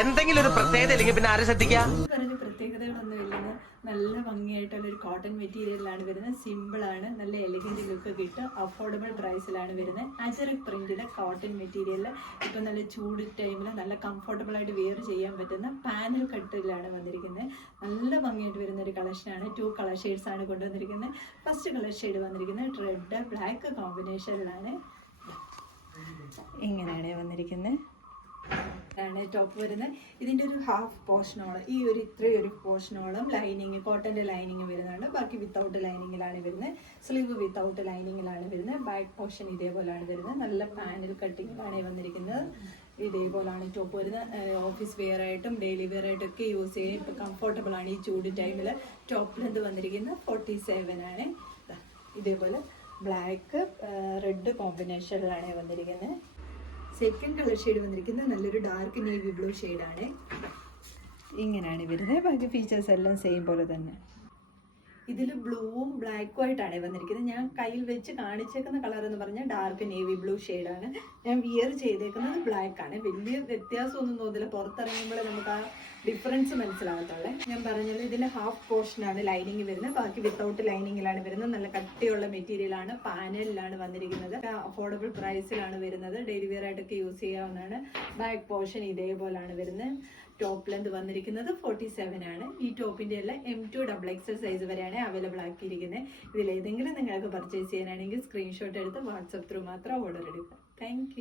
എന്തെങ്കിലും ഒരു പ്രത്യേകത ഇല്ലെങ്കിൽ പിന്നെ ആരും ശ്രദ്ധിക്കാം. പറഞ്ഞ പ്രത്യേകതകളൊന്നും ഇല്ലെന്ന് നല്ല ഭംഗിയായിട്ടുള്ള ഒരു കോട്ടൺ മെറ്റീരിയലാണ് വരുന്നത്. സിമ്പിൾ ആണ്, നല്ല എലഗന്റ് ലുക്ക് കിട്ടും, അഫോർഡബിൾ പ്രൈസിലാണ് വരുന്നത്. അജറക് പ്രിന്റിലെ കോട്ടൺ മെറ്റീരിയൽ ഇപ്പം നല്ല ചൂട് ടൈമിൽ നല്ല കംഫർട്ടബിൾ ആയിട്ട് വെയർ ചെയ്യാൻ പറ്റുന്ന പാനൽ കട്ടിലാണ് വന്നിരിക്കുന്നത്. നല്ല ഭംഗിയായിട്ട് വരുന്ന ഒരു കളക്ഷനാണ്. 2 കളർ ഷെയ്ഡ്സ് ആണ് കൊണ്ടുവന്നിരിക്കുന്നത്. ഫസ്റ്റ് കളർ ഷെയ്ഡ് വന്നിരിക്കുന്നത് റെഡ് ബ്ലാക്ക് കോമ്പിനേഷനിലാണ്. ഇങ്ങനെയാണ് വന്നിരിക്കുന്നത്. ആണ് ടോപ്പ് വരുന്നത്. ഇതിൻ്റെ ഒരു ഹാഫ് പോർഷനോളം, ഈ ഒരു ഇത്രയൊരു പോർഷനോളം ലൈനിങ്, കോട്ടൻ്റെ ലൈനിങ് വരുന്നുണ്ട്. ബാക്കി വിത്തൗട്ട് ലൈനിങ്ങിലാണ് വരുന്നത്. സ്ലീവ് വിത്തൗട്ട് ലൈനിങ്ങിലാണ് വരുന്നത്. ബാക്ക് പോർഷൻ ഇതേപോലെയാണ് വരുന്നത്. നല്ല പാനൽ കട്ടിങ്ങിലാണ് വന്നിരിക്കുന്നത്. ഇതേപോലാണ് ടോപ്പ് വരുന്നത്. ഓഫീസ് വെയർ ആയിട്ടും ഡെയിലി വെയർ ആയിട്ടൊക്കെ യൂസ് ചെയ്യാൻ ഇപ്പോൾ കംഫർട്ടബിൾ ആണ്. ഈ ചൂട് ടൈമിൽ ടോപ്പ് ലെന്ത് വന്നിരിക്കുന്നത് 47 ആണ്. ഇതേപോലെ ബ്ലാക്ക് റെഡ് കോമ്പിനേഷനിലാണ് വന്നിരിക്കുന്നത്. സെക്കൻഡ് കളർ ഷെയ്ഡ് വന്നിരിക്കുന്നത് നല്ലൊരു ഡാർക്ക് നേവി ബ്ലൂ ഷെയ്ഡാണ്. ഇങ്ങനെയാണ് വരുന്നത്. ബാക്കി ഫീച്ചേഴ്സ് എല്ലാം സെയിം പോലെ തന്നെ. ഇതിൽ ബ്ലൂവും ബ്ലാക്കും ആയിട്ടാണ് വന്നിരിക്കുന്നത്. ഞാൻ കയ്യിൽ വെച്ച് കാണിച്ചേക്കുന്ന കളർ എന്ന് പറഞ്ഞാൽ ഡാർക്ക് നേവി ബ്ലൂ ഷെയ്ഡാണ്. ഞാൻ വിയർ ചെയ്തേക്കുന്നത് ബ്ലാക്ക് ആണ്. വലിയ വ്യത്യാസമൊന്നും തോന്നില്ല. പുറത്തിറങ്ങുമ്പോൾ നമുക്ക് ആ ഡിഫറൻസ് മനസ്സിലാകത്തുള്ളേ. ഞാൻ പറഞ്ഞത് ഇതിൻ്റെ ഹാഫ് പോർഷനാണ് ലൈനിങ് വരുന്നത്. ബാക്കി വിത്തൗട്ട് ലൈനിങ്ങിലാണ് വരുന്നത്. നല്ല കട്ടിയുള്ള മെറ്റീരിയലാണ്. പാനലിലാണ് വന്നിരിക്കുന്നത്. അഫോർഡബിൾ പ്രൈസിലാണ് വരുന്നത്. ഡെയിലി വെയർ ആയിട്ടൊക്കെ യൂസ് ചെയ്യാവുന്നതാണ്. ബാക്ക് പോർഷൻ ഇതേപോലാണ് വരുന്നത്. ടോപ്പ് ലെന്ത് വന്നിരിക്കുന്നത് 47 ആണ്. ഈ ടോപ്പിൻ്റെ എല്ലാം M2 XXL സൈസ് വരെയാണ് അവൈലബിൾ ആക്കിയിരിക്കുന്നത്. ഇതിലേതെങ്കിലും നിങ്ങൾക്ക് പർച്ചേസ് ചെയ്യാനാണെങ്കിൽ സ്ക്രീൻഷോട്ട് എടുത്ത് വാട്സപ്പ് ത്രൂ മാത്രം ഓർഡർ എടുക്കുക. താങ്ക്